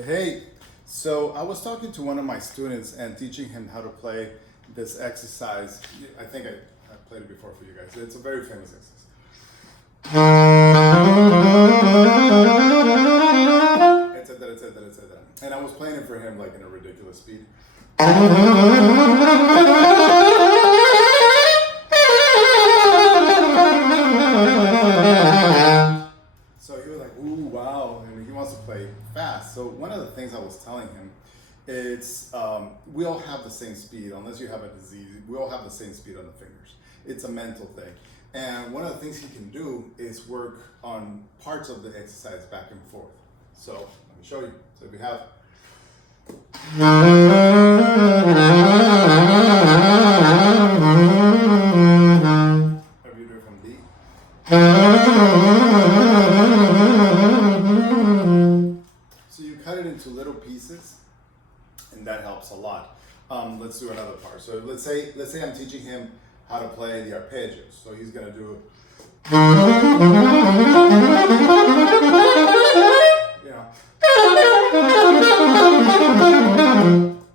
Hey, so I was talking to one of my students and teaching him how to play this exercise. I think I played it before for you guys. It's a very famous exercise. Etc., etc., etc. And I was playing it for him like in a ridiculous speed. So he was like, ooh, wow, and he wants to play fast. So one of the things I was telling him, it's we all have the same speed, unless you have a disease. We all have the same speed on the fingers. It's a mental thing. And one of the things he can do is work on parts of the exercise back and forth. So let me show you. So if we have if you do it from D. So you cut it into little pieces, and that helps a lot. Let's do another part. So let's say I'm teaching him how to play the arpeggios. So he's gonna do, you know.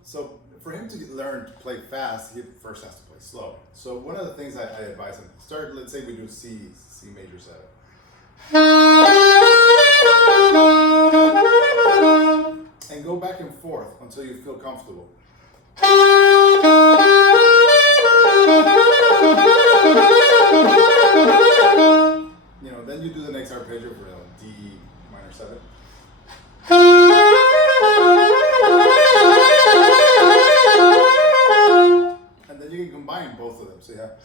So for him to learn to play fast, he first has to play slow. So one of the things I advise him, start. Let's say we do C major 7. And go back and forth until you feel comfortable. You know, then you do the next arpeggio for D minor 7. And then you can combine both of them. So yeah.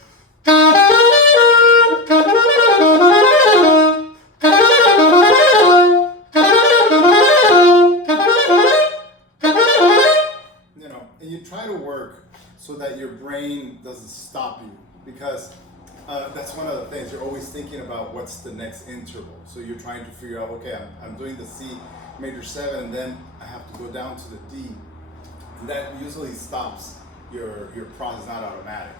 You know, and you try to work so that your brain doesn't stop you, because that's one of the things. You're always thinking about what's the next interval. So you're trying to figure out, okay, I'm doing the C major 7, and then I have to go down to the D. And that usually stops your process, not automatic.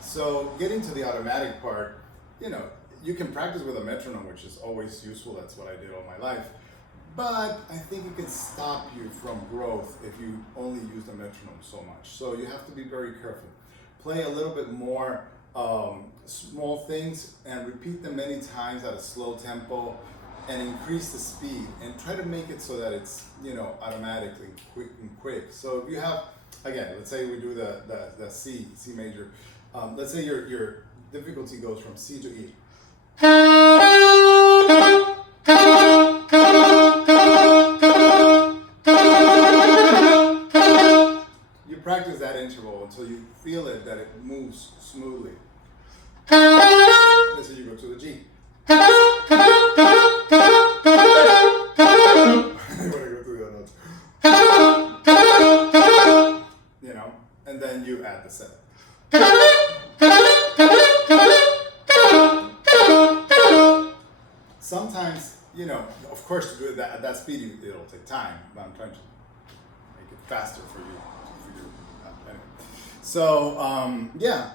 So getting to the automatic part, you know, you can practice with a metronome, which is always useful. That's what I did all my life. But I think it can stop you from growth if you only use the metronome so much. So you have to be very careful. Play a little bit more small things and repeat them many times at a slow tempo, and increase the speed and try to make it so that it's, you know, automatically quick. So if you have, again, let's say we do the C major. Let's say your difficulty goes from C to E. You practice that interval until you feel it, that it moves smoothly. Let's say you go to the G. You want to go through the notes. You know, and then you add the 7. Sometimes, you know, of course, to do it at that speed, it'll take time. But I'm trying to make it faster for you to figure it out. Anyway. So, yeah,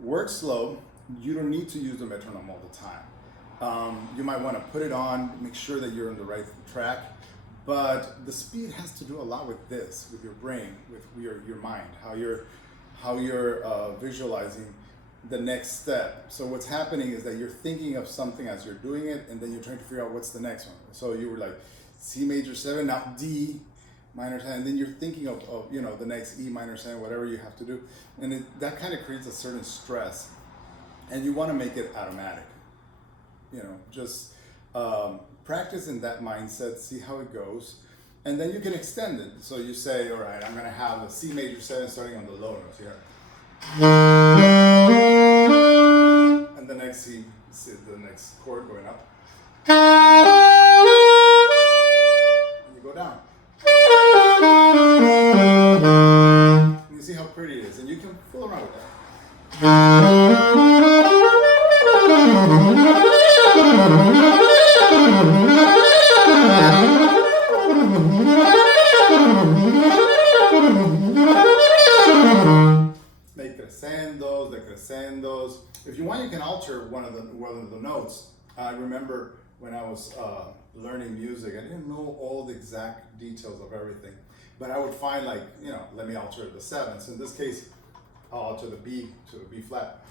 work slow. You don't need to use the metronome all the time. You might want to put it on, make sure that you're on the right track. But the speed has to do a lot with this, with your brain, with your mind, how you're visualizing the next step. So what's happening is that you're thinking of something as you're doing it, and then you're trying to figure out what's the next one. So you were like C major 7, now D minor 10, and then you're thinking of you know, the next E minor 7, whatever you have to do, and that kind of creates a certain stress, and you want to make it automatic. You know, just practice in that mindset, see how it goes, and then you can extend it. So you say, all right, I'm going to have a C major 7 starting on the low notes here. And the next the next chord going up. And you go down. And you see how pretty it is, and you can fool around with that. Make crescendos, decrescendos. If you want, you can alter one of the notes. I remember when I was learning music, I didn't know all the exact details of everything. But I would find like, let me alter the sevenths. In this case, I'll alter the B to a B flat.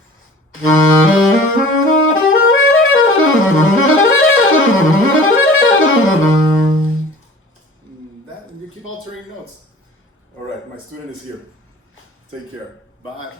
That, and you keep altering notes. All right, my student is here. Take care. Bye.